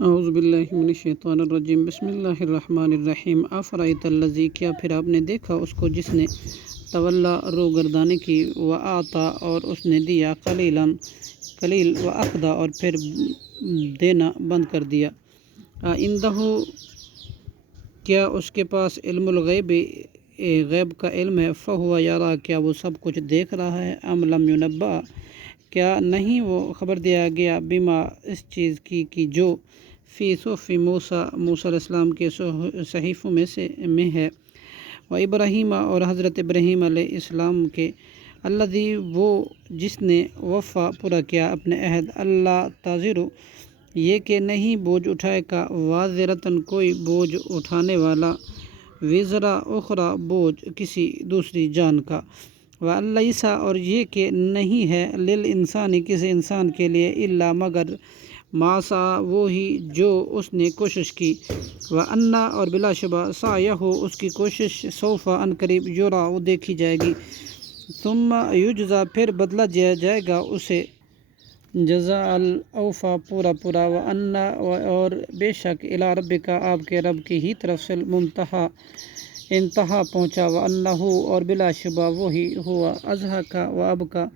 اعوذ باللہ من الشیطان الرجیم بسم اللہ الرحمن الرحیم افرأیت الذی کیا پھر آپ نے دیکھا اس کو جس نے تولا روگردانی کی وآتا اور اس نے دیا قلیل واخدا اور پھر دینا بند کر دیا عندہ کیا اس کے پاس علم الغیب غیب کا علم ہے فہو یرا کیا وہ سب کچھ دیکھ رہا ہے ام لم ینبأ کیا نہیں وہ خبر دیا گیا بما اس چیز کی جو فی صحف موسیٰ علیہ السلام کے صحیفوں میں ہے و ابراہیم اور حضرت ابراہیم علیہ السلام کے الذی وہ جس نے وفا پورا کیا اپنے عہد اللہ تازر یہ کہ نہیں بوجھ اٹھائے کا وازرتن کوئی بوجھ اٹھانے والا وزرا اخرى بوجھ کسی دوسری جان کا وَأَن لَيْسَ اور یہ کہ نہیں ہے للانسان کسی انسان کے لیے الا مگر ما سعی وہی جو اس نے کوشش کی وَأَنَّ اور بلا شبہ سعیہ اس کی کوشش سوف ان قریب یرا وہ دیکھی جائے گی ثم یجزا پھر بدلہ دیا جائے گا اسے جزاء الاوفا پورا وَأَنَّ اور بے شک الی ربک آپ کے رب کی ہی طرف سے المنتہا انتہا پہنچا وَأَنَّهُ اور بلا شبہ وہی ہوا اضحک و ابکا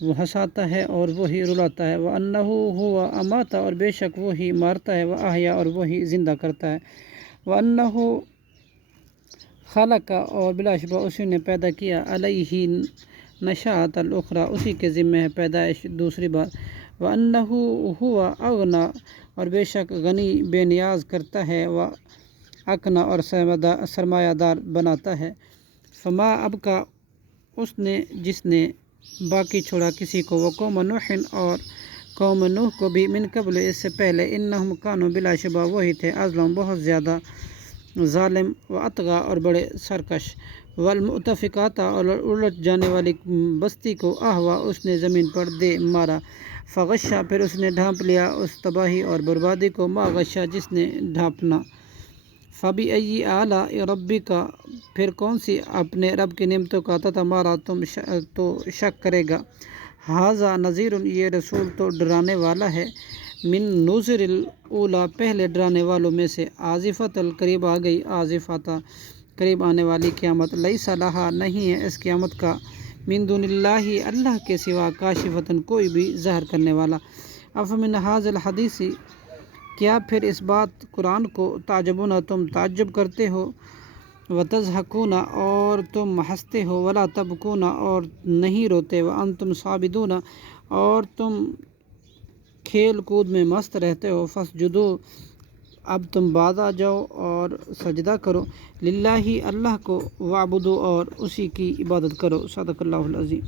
وہ ہنساتا ہے اور وہی رلاتا ہے وَأَنَّهُ ہوا اماتا اور بے شک وہی مارتا ہے وَأَحْیَا اور وہی زندہ کرتا ہے وَأَنَّهُ خلق اور بلا شبہ اسی نے پیدا کیا علیہ نشأۃ الاخری اسی کے ذمہ ہے پیدائش دوسری بار وَأَنَّهُ ہوا اغنی اور بے شک غنی بے نیاز کرتا ہے اقنا اور سرمایہ دار بناتا ہے فما اب کا اس نے جس نے باقی چھوڑا کسی کو وقوم نوح اور قوم نوح کو بھی من قبل اس سے پہلے انہم کانوا بلا شبہ وہی تھے اظلم بہت زیادہ ظالم و اطغیٰ اور بڑے سرکش والمؤتفقات اور الٹ جانے والی بستی کو احوا اس نے زمین پر دے مارا فغشا پھر اس نے ڈھانپ لیا اس تباہی اور بربادی کو ما غشا جس نے ڈھانپنا فبأي آلاء ربک پھر کون سی اپنے رب کی نعمتوں کا تتمارا تم تو شک کرے گا ھذا نذیر یہ رسول تو ڈرانے والا ہے من نذر الاولی پہلے ڈرانے والوں میں سے آزفۃ القریب آ گئی آزفۃ قریب آنے والی قیامت لیس لہا نہیں ہے اس قیامت کا من دون اللہ اللہ کے سوا کاشفتن کوئی بھی ظاہر کرنے والا افمن ھذا الحدیث کیا پھر اس بات قرآن کو تعجبون تم تعجب کرتے ہو وتضحکون اور تم ہنستے ہو ولا تبکون اور نہیں روتے وانتم صامدون اور تم کھیل کود میں مست رہتے ہو فاسجدوا اب تم باز آ جاؤ اور سجدہ کرو للہ اللہ کو وعبدوا اور اسی کی عبادت کرو صدق اللہ العظیم.